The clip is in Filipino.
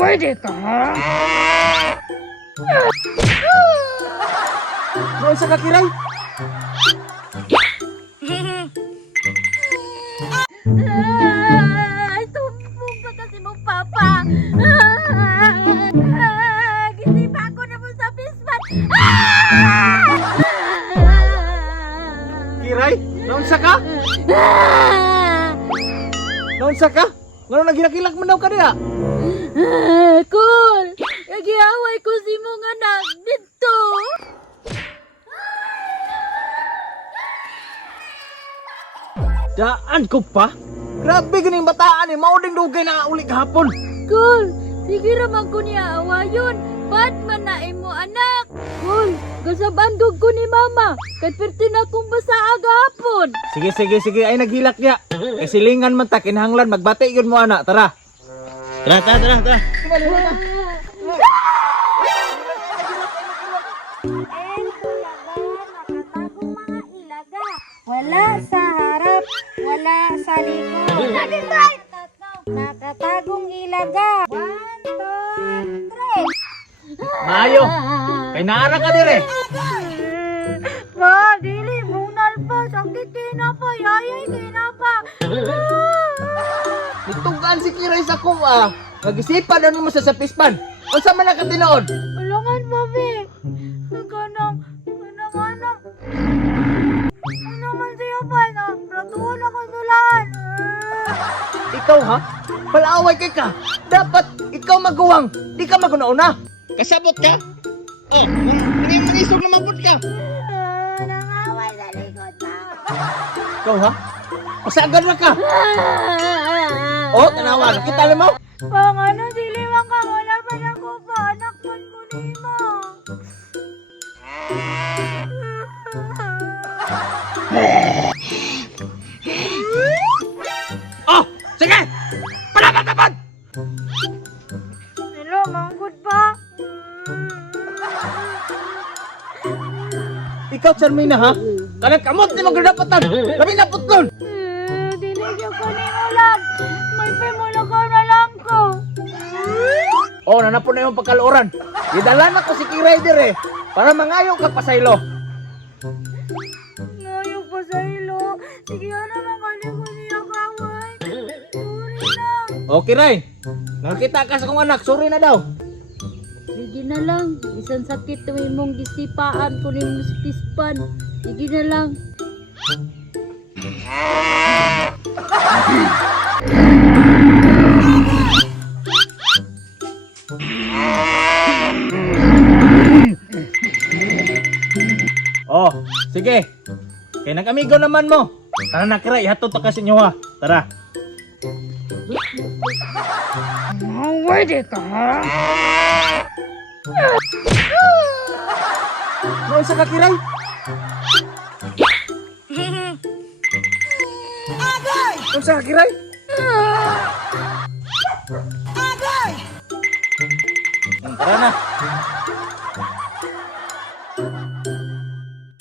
Pwede ka. Ano sa kakiray? Sumbong ka kasi mong papa. Gisipa ko na mo sa pisman. Kiray? Naunsa ka? Naunsa ka? Ngano nagilak-ilak man daw ka diha? Cool. Nagiaway ko si mong anak dito. Daan ko pa? Grabe ganing bataan eh, mauding dugay na uli kahapon. Cool. Sige raman ko niya awayon. Ba't man na imo anak? Cool. Gasabandog ko ni mama. Kat pertin akong basa agapon. Sige, ay naghilak niya. E silingan man ta, kinahanglan, magbati yun mo anak, tara. Tara. Wala sa harap, wala sa likod. Nakatagong ilaga. 1, 2, 3. Mayo, kay naara ka dire. Pa, dili, munal pa. Sakit kinapa, yayay kinapa. Itugan si Kiray sa kuwa. Nag-isipan ano mo sa sapispan. O sa man nakatinood? Ulangan, mami. Kanang. Ano man siya pa na? Ratuan ako sulaan. Ikaw ha? Palaaway kay ka. Dapat ikaw maguwang. Di ka maguna-una. Kasabot ka? Oh, manisog na mabot ka. Nangaway sa likod na. Ikaw ha? Masagan na ka. Oh, tanawa. Nakita mo? Pang ano, siliwang ka. Wala pa na ko pa. Anak mo ni mo. Oh, sige! Palapad! Pero, manggod pa. Ikaw, Charmina ha? Kanang kamot ni magdadapatan. Kami na putlon. Dinigyan ko ni mo lang. May pimula ka na lang ko. Oh, nanapon na yung pagkaluoran. Idala na ko si Kiray dire para mangayo ka pasaylo. Ngayong pa sa ilo. Sige na mangali ko niya kaway. Sorry na. Oh, Kiray. Nakita ka sa kong anak. Sorry na daw. Sige na lang. Isang sakit tuwing mong gisipaan ko ni muspispan. Sige na lang. Oh, sige. Kaya nag-amigo naman mo. Tara na, Kiray. Ihatod ta kasi nyo ha. Tara. Pwede ka. Ano sa ka, Kiray? Ano sa ka, Kiray? Tara na.